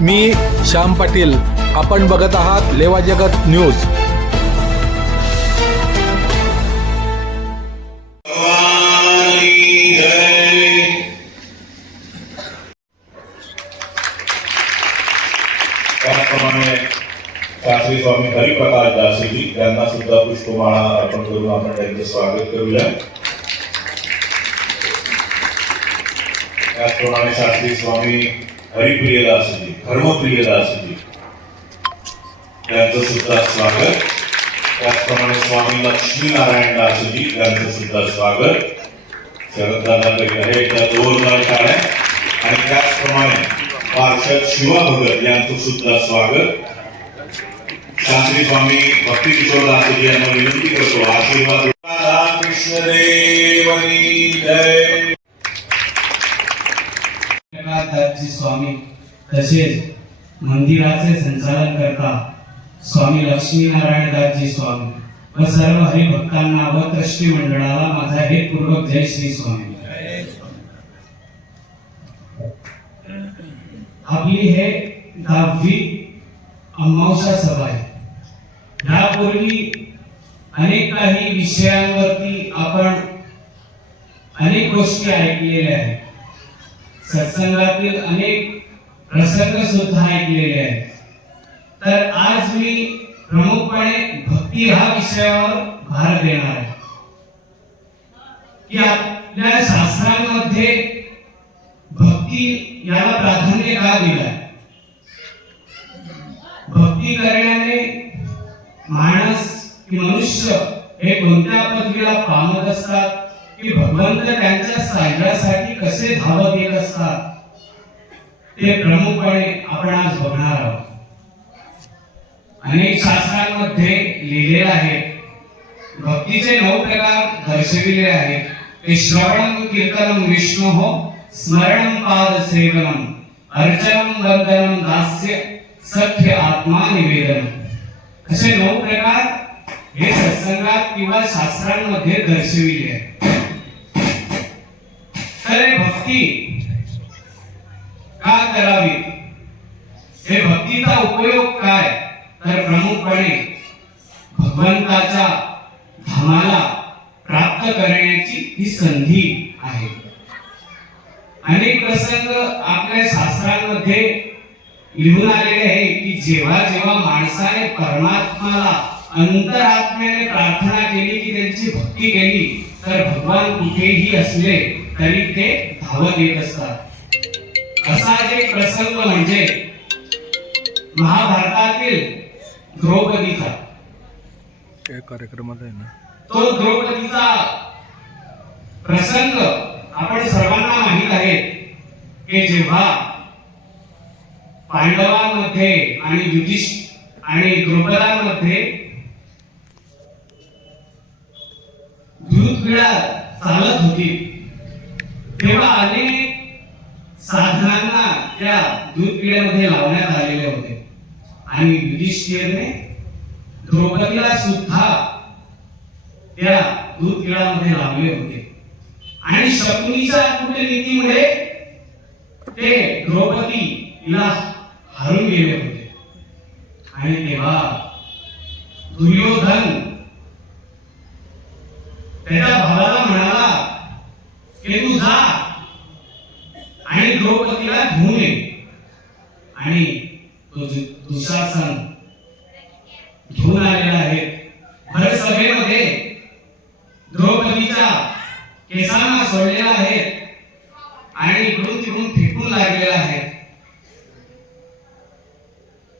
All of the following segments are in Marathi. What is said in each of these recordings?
मी श्याम पाटील. आपण बघत आहात लेवा जगत न्यूज. शास्त्री स्वामी हरिप्रकाश दासीजी यांना सुद्धा पुष्पमाळा अर्पण करून आपण त्यांचं स्वागत करूया. त्याचप्रमाणे शास्त्री स्वामी हरिप्रियेला असू दे दासजी असू दे त्यांचं सुद्धा स्वागत. त्याचप्रमाणे स्वामी लक्ष्मीनारायणला असू दे त्यांचं सुद्धा स्वागत. शरददादा तरी आहे एकदा जोरदार टाळ्या आणि त्याचप्रमाणे पार्षद शिवा भगत यांचं सुद्धा स्वागत. शास्त्री स्वामी भक्ती किशोर दासजी यांना विनंती करतो. आशीर्वाद. राधा कृष्ण देवनी जय दासजी स्वामी तसेच मंदिराचे संचालन करता स्वामी लक्ष्मीनारायण दासजी स्वामी व सर्व हरिभक्तांना व ट्रस्टी मंडळाला माझा हेतपूर्वक जय श्री स्वामी. आपली हे दहावी अमावस्या सभा आहे. यापूर्वी अनेक काही विषयांवरती आपण अनेक गोष्टी ऐकलेल्या आहेत. सत्संगातील अनेक प्रसंग सुद्धा ऐकलेले आहेत. तर आज मी प्रमुखपणे भक्ती हा विषयावर भार देणार आहे. की आपल्या शास्त्रांमध्ये भक्ती याला प्राधान्य का दिलं भक्ती करण्याने माणस की मनुष्य हे कोणत्या पदवीला पामत असतात? की भगवंत त्यांच्या साह्यासाठी कसे धावत येत असतात ते प्रमुखपणे आपण आज बघणार आहोत. अनेक शास्त्रांमध्ये लिहिलेलं आहे भक्तीचे नऊ प्रकार दर्शविले आहेत. ते श्रवणम कीर्तनम विष्णू हो स्मरणम पाद सेवनम अर्चनम वंदनम दास्य सख्य आत्मा निवेदन. असे नऊ प्रकार हे सत्संगात किंवा शास्त्रांमध्ये दर्शविले आहेत. भक्ती. का करावी? हे भक्तीचा उपयोग काय? तर प्रमुखपणे भगवंताच्या धामाला प्राप्त करण्याची ही संधी आहे. अनेक प्रसंग आपल्या शास्त्रांमध्ये लिहून आलेले आहे की जेव्हा जेव्हा माणसाने परमात्माला अंतरात्म्याने प्रार्थना केली की त्यांची भक्ती केली तर भगवान कुठेही असले तरी ते धावत येत असतात. असा एक प्रसंग म्हणजे महाभारतातील द्रौपदीचा. कार्यक्रमात आहे ना? तो द्रौपदीचा प्रसंग आपण सर्वांना माहीत आहे की जेव्हा पांडवांमध्ये आणि युधिष्ठ आणि द्रौपदांमध्ये दूधपिळा चालत होती तेव्हा अनेक साधनांना त्या दूध पिढ्यामध्ये लावण्यात आलेले होते. आणि युधिष्ठिरने द्रौपदीला सुद्धा त्या दूध पिढ्यामध्ये लावले होते. आणि शकुनीच्या कूटनीतीमुळे ते द्रौपदीला हरून गेले होते. आणि तेव्हा दुर्योधन त्याच्या भावाला म्हणाला की तू जा आणि द्रौपदीला घेऊन ये आणि तो दु- दुशासन घेऊन आलेला आहे. भर सभेमध्ये द्रौपदीच्या केसांना सोडलेला आहे आणि इकडून तिकडून फेकून लागलेला आहे.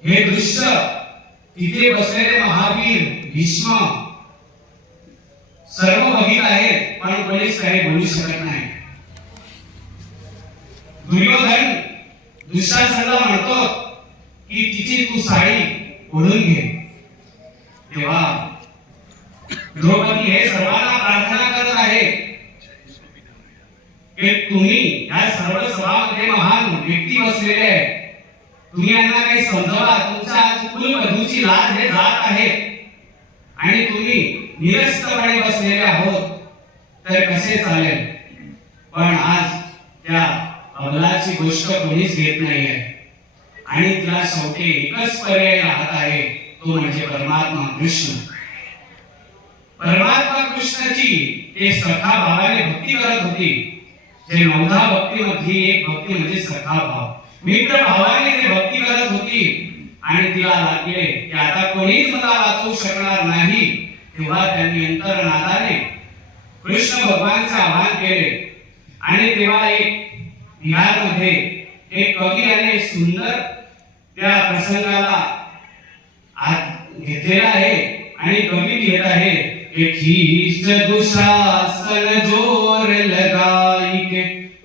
हे दृश्य तिथे बसलेले महावीर भीष्म सर्व बघित आहेत पण कोणीच काही बोलू शकत नाही. दुर्योधन दुःशासनाला म्हणतो की तिची तू साडी ओढून घे. तेव्हा द्रौपदी हे सर्वांना प्रार्थना करत आहे की तुम्ही या सर्व सभामध्ये महान व्यक्ती बसलेले आहे. तुम्ही यांना काही समजवा तुमच्या आज कुलवधूची लाज हे जात आहे. आणि तुम्ही निरस्तपणे बसलेले आहोत तर कसे चालेल? पण आज त्या अमलाची गोष्ट कोणीच घेत नाहीये. आणि तिला शेवटी एकच पर्याय राहत आहे तो म्हणजे परमात्मा कृष्ण. परमात्मा कृष्णाची ते सखा भावाने भक्ती करत होती. जे नवधा भक्तीमध्ये एक भक्ती म्हणजे सखा भाव मित्र भावाने ते भक्ती करत होती. आणि तिला लागले की आता कोणीच मला वाचवू शकणार नाही. तेव्हा त्यांनी अंतरनादाने कृष्ण भगवानचे आवाहन केले. आणि तेव्हा एक बिहारमध्ये एक कवी आणि सुंदर त्या प्रसंगाला आत घेतलेला आहे आणि कवी लिहित आहे दुशासन ज़ोर लगाई के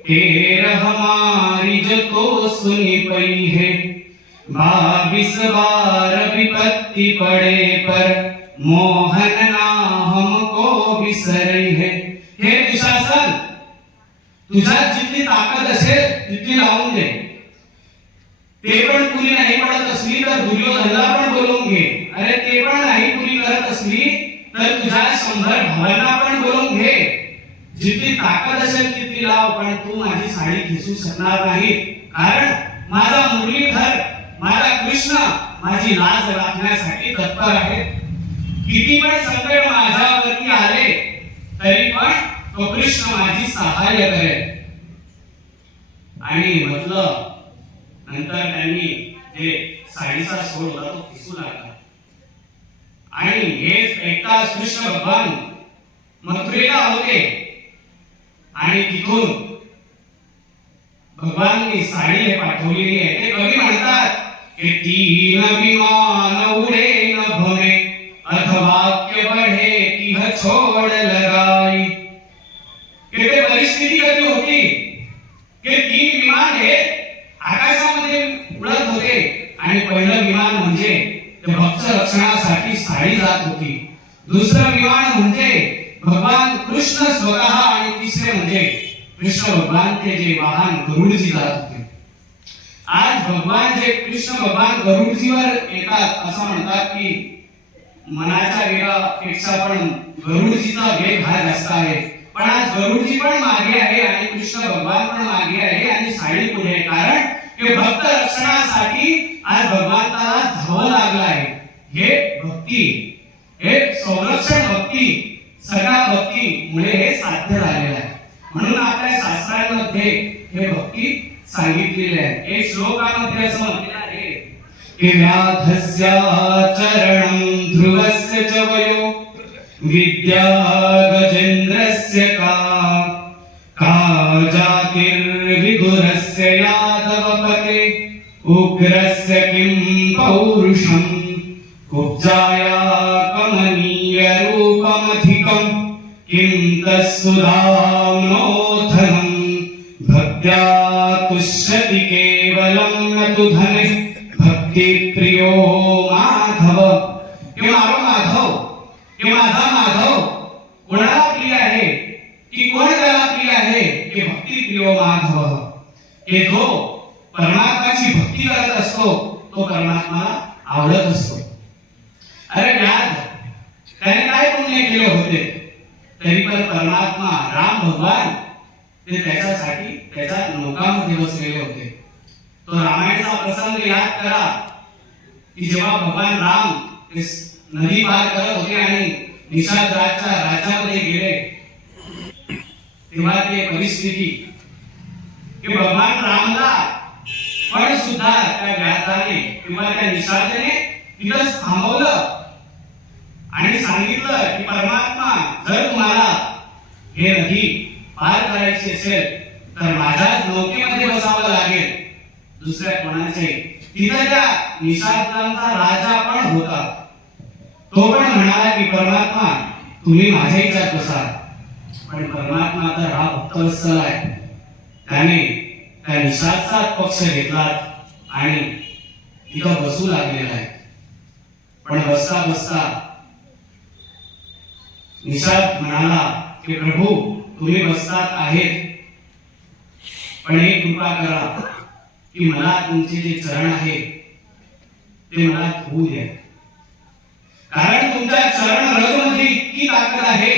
तेर हमारी जो तो सुनी पई है, बाविस बार विपत्ति पड़े पर मोहन ना हमको बिसरी है, हे दुशासन ताकद असेल तिथे लावून दे ते पण पुरी नाही पडत असली तर दुर्योधनला पण बोलवून घे. अरे ते पण नाही पुरी करत असली तर तुझ्या शंभर भावांना पण बोलवून घे. जिथे ताकद असेल तिथे लाव पण तू माझी साडी खेचू शकणार नाही. कारण माझा मुरलीधर माझा कृष्ण माझी लाज राखण्यासाठी तत्पर आहे. किती पण संकट माझ्यावरती आले तरी पण तो कृष्ण माझी सहाय्य करेल. आणि म्हटलं नंतर त्यांनी जे साडीचा सोड होता तो खिसू लागला. आणि हेच ऐकताच कृष्ण भगवान मथुरेला होते. आणि तिथून भगवाननी साडी पाठवलेली आहे. ते कवी म्हणतात की तीन विमान उडे न भमे अथवाक्य बढे तिह छोड लगाई की ते परिस्थिती कधी होती की तीन विमान हे आकाशामध्ये उडत होते आणि पहिलं विमान म्हणजे ते भक्त रक्षणासाठी साडी जात होती. दुसरं विमान म्हणजे भगवान कृष्ण स्वतः आणि तिसरे म्हणजे कृष्ण भगवान ते जे वाहन गरुडजी जात होते. आज भगवान जे कृष्ण भगवान गरुडजीवर येतात असं म्हणतात की मनाच्या वेगापेक्षा पण गरुडजीचा वेग हा जास्त आहे. पण आज गरुडजी पण मागे आहे आणि कृष्ण भगवान पण मागे आहे आणि साडी पुढे कारण की भक्त रक्षणासाठी आज भगवंताला धावं लागलं आहे. हे भक्ती हे संरक्षण भक्ती सगळ्या भक्तीमुळे हे साध्य झालेलं आहे. म्हणून आपल्या शास्त्रांमध्ये हे भक्ती सांगितलेले आहे. हे श्लोकामध्ये असं म्हटलेलं आहे की व्याधस्य चरणं ध्रुवस्य च वयो विद्या गजेंद्रस्य का का जातिर्विदुरस्य यादवपते उग्रस्य किं पौरुषम्? कुब्जाया कमनीयरूपमधिकम् किं तत्सुधाम्नोधनम् भक्त्या तुष्यति केवलं न तु धने। भक्तिप्रियो माधव। कि माधव कि माझा माधव? कोणाला प्रिय आहे? की कोण त्याला प्रिय आहे? की भक्तिप्रियो माधव? की जो परमात्माची भक्ती करत असतो तो परमात्माला आवडत असतो. अरे व्याध त्याने काय पुण्य केले होते? तरी पण परमात्मा राम भगवान ते त्याच्यासाठी त्याच्या लोकांमध्ये बसलेले होते. तो रामायणाचा प्रसंग याद करा की जेव्हा भगवान राम नदी पार करत होते आणि निषादराजच्या राज्यामध्ये गेले तेव्हा ते परिस्थिती की भगवान रामला पण सुद्धा त्या व्याधाने किंवा त्या निषादाने तिथंच थांबवलं. आणि सांगितलं की परमात्मा जर तुम्हाला हे नदी पार करायची असेल तर माझ्याच नौकेमध्ये बसावं लागेल. दुसऱ्या कोणाचे? तिथं त्या निषादांचा राजा पण होता. तो पण म्हणाला की परमात्मा तुम्ही माझ्या विचार बसा. पण परमात्मा तर हा भक्तवत्सल आहे. त्याने त्या निशाचा पक्ष घेतला आणि तिथं बसू लागलेला आहे. पण बसता बसता निषाद म्हणाला की प्रभू तुम्ही बसतात आहेत. पण हे कृपा करा की मला तुमचे जे चरण आहे ते मला धुवू द्या. कारण तुमच्या चरण रजमध्ये इतकी ताकद आहे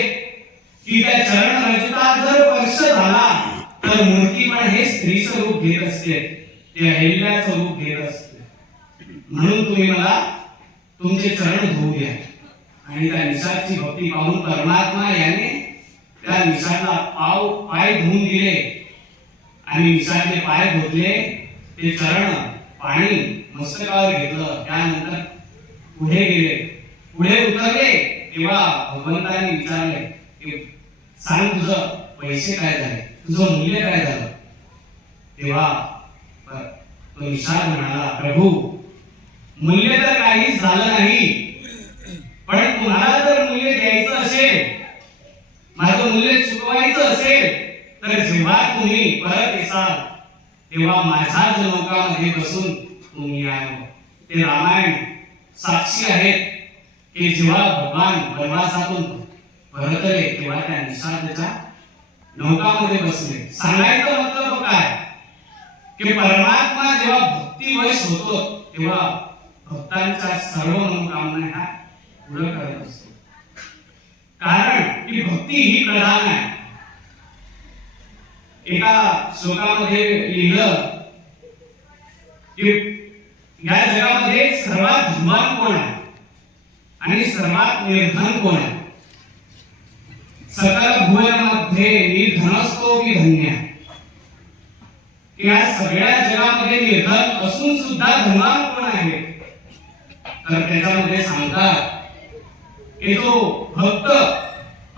की त्या चरण रजता जर स्पर्श झाला तर मूर्ती पण हे स्त्रीचं रूप घेत असते. ते अहिल्याचं रूप घेत असते. म्हणून तुम्ही मला तुमचे चरण धुवू द्या. आणि त्या निषादची भक्ती पाहून परमात्मा याने त्या निषादला पाव पाय धुवून दिले. आणि निषादने पाय धुतले. ते चरण पाणी मस्तकावर घेतलं. त्यानंतर पुढे गेले. पुढे उतरले. तेव्हा भगवंताने विचारले की सांग तुझं पैसे काय झाले? तुझं मूल्य काय झालं? तेव्हा तो निषाद म्हणाला प्रभू मूल्य तर काहीच झालं नाही. पण तुम्हाला जर मूल्य द्यायचं असेल माझं मूल्य चुकवायचं असेल तर जेव्हा तुम्ही परत येसाल तेव्हा माझ्याच लोकांमध्ये बसून तुम्ही आलो. ते रामायण साक्षी आहेत की जेव्हा भगवान वनवासातून परतले तेव्हा त्या निषादाच्या नौकामध्ये बसले. सांगायचं मतलब काय? की परमात्मा जेव्हा भक्तिवश होतो तेव्हा भक्तांच्या सर्व मनोकामना ह्या कारण की भक्ती ही प्रधान आहे एका श्लोकामध्ये लिहिलं की या जगामध्ये सर्वात धनवान कोण आहे? आणि सर्वात निर्धन कोण आहे? सकल भुवनामध्ये निर्धनसतो की धन्य? या सगळ्या जगामध्ये निर्धन असून सुद्धा धनवान कोण आहे? तर त्याच्यामध्ये सांगतात की जो भक्त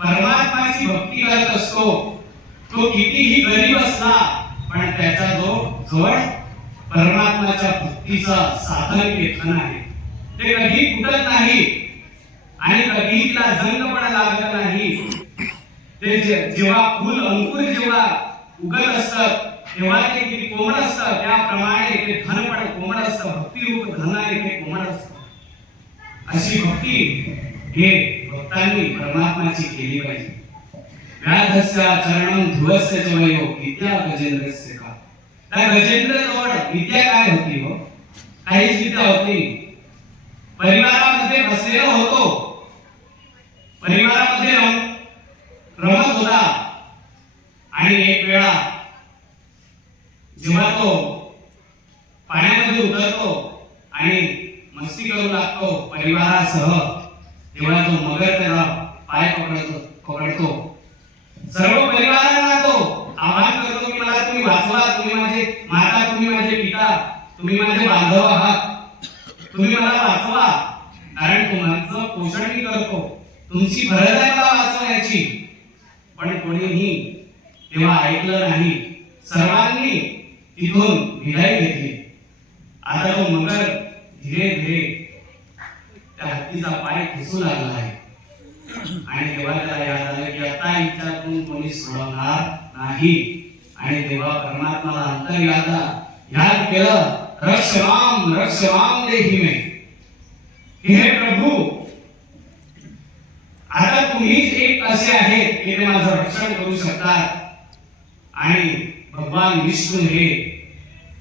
परमात्माची भक्ती करत असतो तो कितीही गरीब असला पण त्याचा जो जवळ परमात्माच्या भक्तीचा साधन केतन आहे ते कधी कुठत नाही आणि कधी तिला जंग पण लागत नाही. ते जे- जेव्हा फुल अंकुर जेव्हा उगत असतात तेव्हा ते किती कोमळ असतं. त्याप्रमाणे ते धन पण कोमळ असतं. भक्तीरूप धन आहे ते कोमळ असतं. अशी भक्ती हे भक्तांनी परमात्माची केली पाहिजे. व्याधस्य चरणं ध्रुवस्य च वयो विद्या गजेंद्रस्य का? त्या गजेंद्र जवळ विद्या काय होती हो? काहीच विद्या होती परिवारामध्ये बसलेला होतो. परिवारामध्ये रमत होता. आणि एक वेळा जेव्हा तो पाण्यामध्ये उतरतो आणि मस्ती करू लागतो परिवारासह तेव्हा तो मगर त्याला पाय पकडतो पकडतो सर्व परिवारांना तो आवाहन करतो की मला तुम्ही वाचवा तुम्ही माझे माता तुम्ही माझे पिता तुम्ही माझे बांधव आहात. तुम्ही मला वाचवा. कारण तुमचं पोषण मी करतो. तुमची गरज आहे मला वाचवण्याची पण कोणीही तेव्हा ऐकलं नाही. सर्वांनी तिथून विदाई घेतली. आता तो मगर धीरे धीरे त्या हत्तीचा पाय खेचू लागला आहे. आणि तेव्हा त्याला याद आलं की आता हिच्यातून कोणी सोडवणार नाही. आणि तेव्हा परमात्माला अंतर याद याद केलं रक्ष राम रक्ष राम देखी मे हे प्रभू आता तुम्हीच एक असे आहेत की ते माझं रक्षण करू शकतात. आणि भगवान विष्णू हे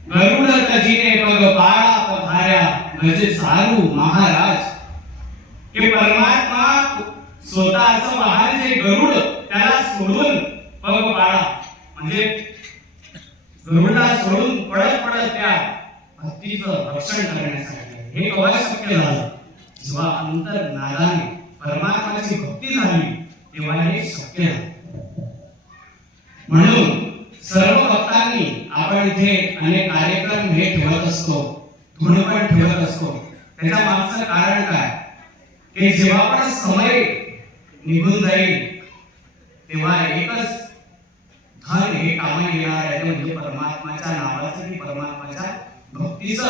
गरुड तजीने पग पाळा पधाऱ्या गज सारू महाराज की परमात्मा स्वतः असं वाहन जे गरुड त्याला सोडून पग पाडा म्हणजे गरुडला सोडून पडत पडत त्या भक्तीचं रक्षण करण्यासाठी. हे केव्हा शक्य झालं. जेव्हा अंतर नादाने परमात्माची भक्ती झाली तेव्हा हे शक्य झालं. म्हणून सर्व भक्तांनी आपण इथे अनेक कार्यक्रम हे ठेवत असतो धुणपण ठेवत असतो. त्याच्या मागचं कारण काय? हे जेव्हा पण समय निघून जाईल तेव्हा एकच धन हे कामा येणार आहे म्हणजे परमात्माच्या नावाचं की परमात्माच्या भक्तीचं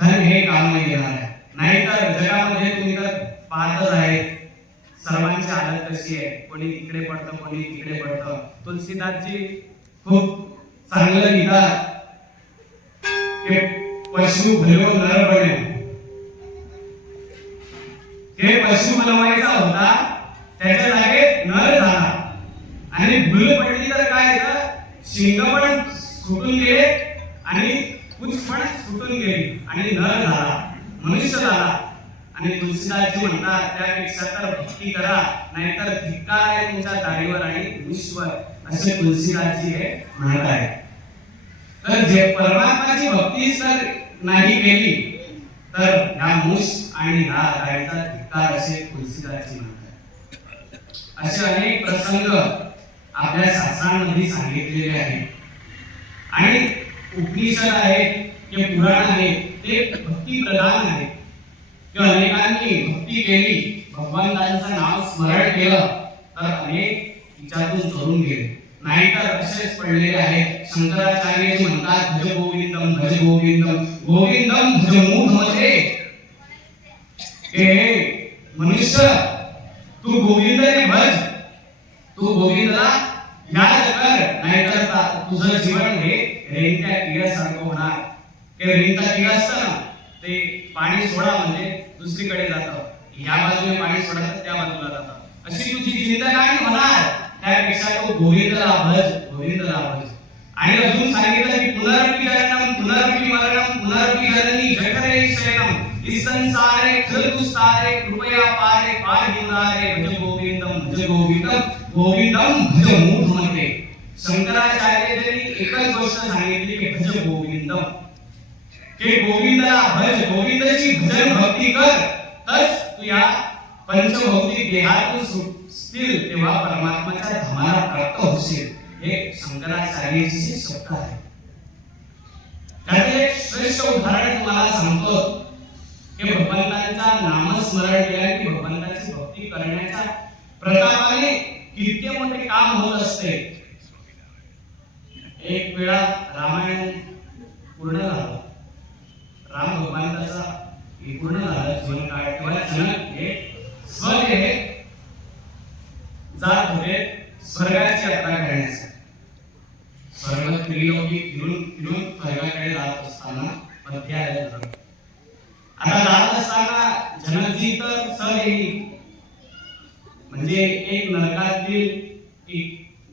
धन हे काम येणार आहे. नाहीतर जगामध्ये तुम्ही तर पाहतच आहे. सर्वांची हालत कशी आहे. कोणी इकडे पडतं कोणी तिकडे पडतं. तुलसीदासजी खूप चांगलं लिहितात. पशु भयो नर बने हे पशु बनवायचा होता त्याच्या जागे नर झाला. आणि भूल पडली तर काय तर शिंग पण सुटून गेले आणि पूछ पण सुटून गेली आणि नर झाला. मनुष्य झाला. आणि तुलसीदासजी म्हणतात त्यापेक्षा तर भक्ती करा नाहीतर धिक्कार आहे तुमच्या दाढीवर आणि विश्वर असे तुलसीदासजी हे म्हणत आहे तर जे परमात्माची भक्ती जर नाही केली तर ह्या मूस आणि ह्या गायचा काय असे तुलसीदाराचे म्हणतात. असे अनेक प्रसंग आपल्या शास्त्रांमध्ये सांगितलेले आहेत. आणि उपनिषद आहेत जे पुराण आहे ते भक्ती प्रधान आहे किंवा अनेकांनी भक्ती केली भगवंतांचं नाव स्मरण केलं तर अनेक तिच्यातून करून गेले. नाहीतर असेच पडलेले आहेत. शंकराचार्य म्हणतात भज गोविंदम भज गोविंदम गोविंदम भज मूढमध्ये हे मनुष्य तू गोविंदने भज. तू गोविंदला याद कर नाहीतर ता- तुझं जीवन हे रेंगत्या किड्यासारखं होणार. ते रेंगता किडा असतं ना ते पाणी सोडा म्हणजे दुसरीकडे जातं. या बाजूने पाणी सोडा तर त्या बाजूला जातं. अशी तुझी जिंदगानी होणार? त्यापेक्षा तो गोविंदला भज गोविंदला भज. आणि अजून सांगितलं की पुनरपी जननम पुनरपी मरणम पुनरपी जननी जठरे शयनम इस संसारे खलकुस्तारे कृपया पारे पाहि मुरारे भज गोविंदम भज गोविंदम गोविंदम भज मूढमते शंकराचार्यांनी एकच गोष्ट सांगितली की भज गोविंदम की गोविंदाला भज गोविंदाची भजन भक्ती कर तस तू या पंचभौतिक देहातून सुटतील तेव्हा परमात्माच्या धामाला प्राप्त होशील. हे शंकराचार्याची शब्द आहे. त्याचे एक श्रेष्ठ उदाहरण तुम्हाला सांगतो. हे भगवंतांचा नामस्मरण केल्याने की भगवंताची भक्ती करण्याच्या प्रतापाने किती मोठे काम होत असते. एक वेळा रामायण पूर्ण झालं. राम भगवंताचा पूर्ण झालं जीवन काळ तेव्हा जनक हे स्वर्ग हे जात होते स्वर्गाची यात्रा करण्यासाठी. स्वर्ग त्रिलोकी फिरून फिरून स्वर्गाकडे जात असताना मध्ये आले होते. आता जात असताना जनकजी तर सदेही म्हणजे एक की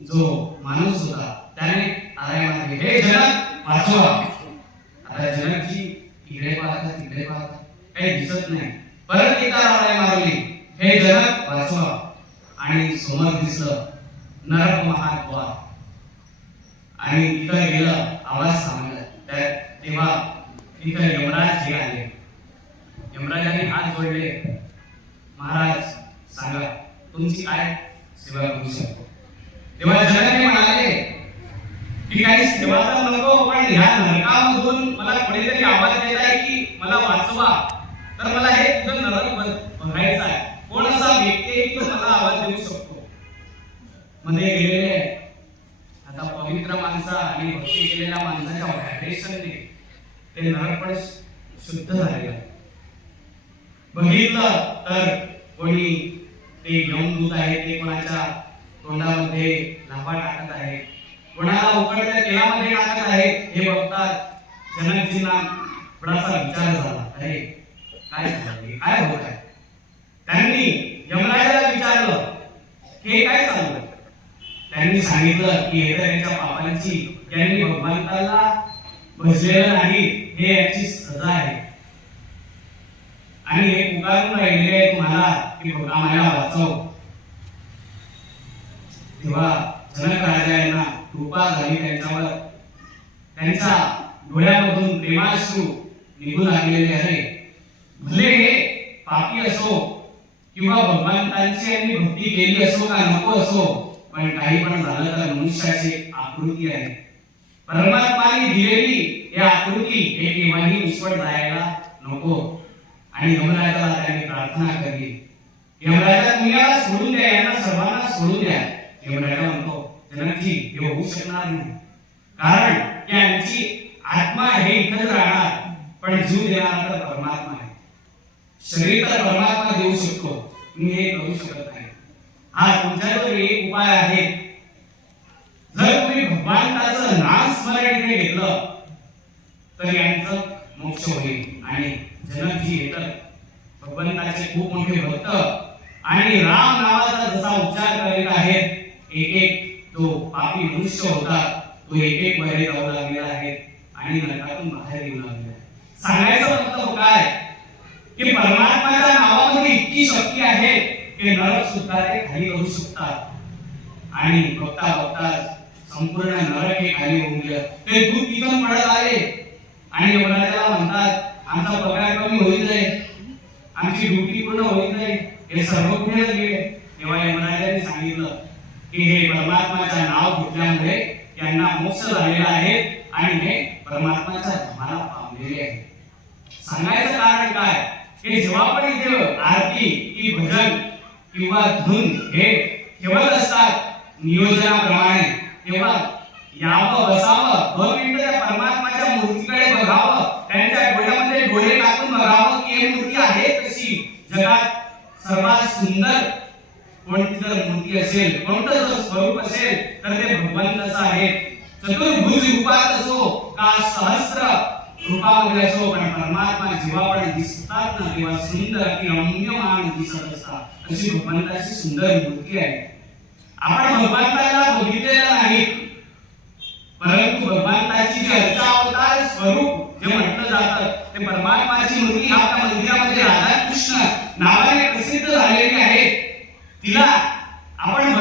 जो माणूस होता त्याने आरायमाला मारले हे जनक वाचवा आता जनकजी इकडे पाहता तिकडे पाहता काही दिसत नाही. परत एकदा आराय मारली. हे जनक वाचवा आणि समोर दिसलं नरक महाद्वार आणि तिथं गेलं आवाज सांगला. त्या तेव्हा तिथं यमराज जी आले. यमराजाने हात जोडले. महाराज सांगा तुमची काय सेवा करू शकतो? तेव्हा जनक म्हणाले की काही सेवा तर नको पण ह्या नरकामधून मला कोणीतरी आवाज देत आहे की मला वाचवा. तर मला हे तुझं नरक बघायचं आहे. कोण असा व्यक्ती की तो मला आवाज देऊ शकतो? मध्ये गेलेले आहे. आता पवित्र माणसा आणि भक्ती केलेल्या माणसाच्या व्हायब्रेशनने ते नरक पण शुद्ध झालेलं बघितलं तर कोणी ते यमदूत आहे ते कोणाच्या तोंडामध्ये लांबा टाकत आहे. कोणाला उकडत्या तेलामध्ये टाकत आहे हे बघतात जनकजींना थोडासा विचार झाला. अरे काय झालं काय होत आहे? त्यांनी यमराजाला विचारलं की हे काय चाललं त्यांनी सांगितलं की हे तर यांच्या पापांची यांनी भगवंताला भजलेलं नाही हे याची सजा आहे. आणि हे पुकारून राहिले आहेत मला की बघा मला वाचव. तेव्हा जनक राजा यांना कृपा झाली त्यांच्यावर. त्यांच्या डोळ्यामधून प्रेमाश्रू निघू लागलेले आहे. भले हे पापी असो किंवा भगवंतांची यांनी भक्ती केली असो का नको असो पण काही पण झालं तर मनुष्याची आकृती आहे. परमात्माने दिलेली ही आकृती हे केव्हाही निष्फळ जायला नको. आणि यमराजाला त्याने प्रार्थना केली. यमराजा तुम्ही याला सोडून द्या यांना सर्वांना सोडून द्या. यमराजा म्हणतो? जनकजी हे होऊ शकणार नाही. कारण की आत्मा हे इथंच राहणार पण जीव देणारा तर परमात्मा आहे. शरीर तर परमात्मा देऊ शकतो. तुम्ही हे करू शकत नाही. हा तुमच्याजवळ एक उपाय आहे. जर तुम्ही भगवंताचं नाम स्मरण इथे घेतलं तर यांचं मोक्ष होईल. आणि जनकजी हे तर भगवंताचे खूप मोठे भक्त. आणि राम नावाचा जसा उच्चार करीत आहेत एक एक जो पापी मनुष्य होता तो एक एक बरे जाऊ लागलेला आहे आणि नरकातून बाहेर येऊ लागलेला आहे. सांगायचं मतलब काय? की परमात्माच्या नावामध्ये इतकी शक्ती आहे की नरक सुद्धा ते खाली होऊ शकतात. आणि बघता बघता संपूर्ण नरक हे खाली होऊन गेलं. ते दूध तिथून पडत आले आणि यमराजाला म्हणतात आमचा पगार कमी होईल जाईल आमची ड्युटी पूर्ण होईल जाईल हे सर्व कुठे गेले. तेव्हा यमराजाने सांगितलं की हे परमात्माच्या नाव घेतल्यामुळे त्यांना मोक्ष झालेला आहे आणि हे परमात्माच्या धर्माला पावलेले आहे. सांगायचं कारण काय? की जेव्हा पण इथे आरती की भजन किंवा धुन हे ठेवत असतात नियोजनाप्रमाणे तेव्हा यावं बसावं दोन मिनिटं त्या परमात्माच्या मूर्तीकडे बघावं त्यांच्या डोळ्यामध्ये डोळे टाकून बघावं की हे मूर्ती आहे कशी? जगात सर्वात सुंदर कोणती जर मूर्ती असेल कोणतं जर स्वरूप असेल तर ते भगवान भगवंताचं आहे. चतुर्भुज रूपात असो का सहस्र रूपा वगैरे असो पण परमात्मा जेव्हा दिसतात ना तेव्हा सुंदर की अम्यमान दिसत असतात अशी भगवंताची सुंदर मूर्ती आहे. आपण भगवंताला बघितलेला नाही परंतु भगवंताची जी अर्चावतार स्वरूप जे म्हटलं जातं ते परमात्माची मूर्ती आपल्या मंदिरामध्ये राधाकृष्ण नावाने तिला आपण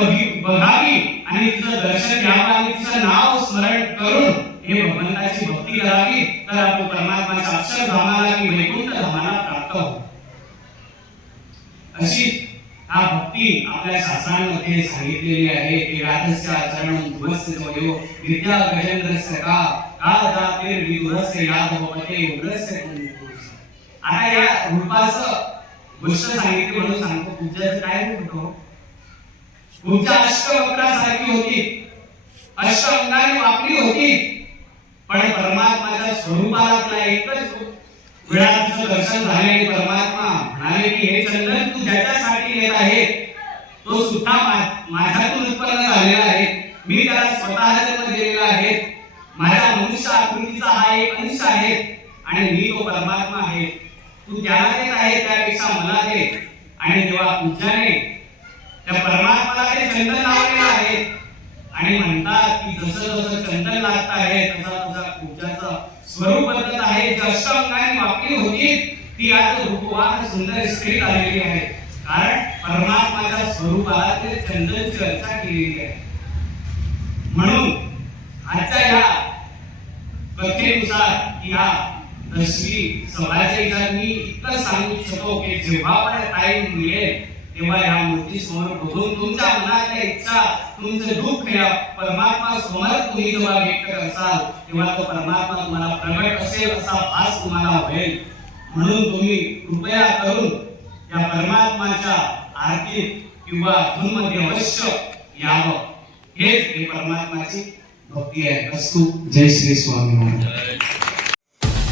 बघावी आणि तिचं दर्शन घ्यावं आणि तिचं नाव स्मरण करून हे भगवंताची भक्ती करावी तर आपण परमात्माच्या अक्षरधामाला की वैकुंठ धामाला प्राप्त हो अशी हा भक्ती आपल्या शास्त्रांमध्ये सांगितलेली आहे. की राधस्य आचरण ध्रुवस्य वयो विद्या गजेंद्रस्य का का जाते विदुरस्य यादवपते उग्रस्य आता या रूपाचं गोष्ट सांगितली म्हणून सांगतो. पूजाचं काय रूप तुमच्या अष्टवक्रासारखी होती. अष्ट अंगाने वापरी होती. पण परमात्माच्या स्वरूपाला आपला एकच वेळाचं दर्शन झाले आणि परमात्मा म्हणाले की हे चंदन तू ज्याच्यासाठी येत आहे तो सुद्धा मा- माझ्यातून उत्पन्न झालेला आहे. मी त्याला स्वतः जन्म दिलेला आहे. माझ्या मनुष्य आकृतीचा हा एक अंश आहे आणि मी तो परमात्मा आहे. तू ज्याला देत आहे त्यापेक्षा मला दे आणि तेव्हा पूजाने त्या परमात्माला ते चंदन लावलेलं आहे. आणि म्हणतात की जसं जसं चंदन लागत आहे तसा तसा पूजाचं स्वरूप बदलत आहे. जी अष्टांगाने वापरी होती ती आज रूपवान सुंदर स्त्री आलेली आहे. कारण परमात्माच्या स्वरूपाला ते चंदन चर्चा केलेली आहे. म्हणून आजच्या या कथेनुसार या दशमी सभाच्या इथं मी इतकं सांगू शकतो की जेव्हा पण टाईम मिळेल तेव्हा या मूर्ती समोर बघून तुमच्या मनातल्या इच्छा तुमचं दुःख या परमात्मा समोर तुम्ही जेव्हा व्यक्त करसाल तेव्हा तो परमात्मा तुम्हाला प्रगट असेल असा भास तुम्हाला होईल. म्हणून तुम्ही कृपया करून या परमात्माच्या आरतीत किंवा धूनमध्ये अवश्य यावं. हेच हे परमात्माची भक्ती आहे. असतो जय श्री स्वामी महाराज.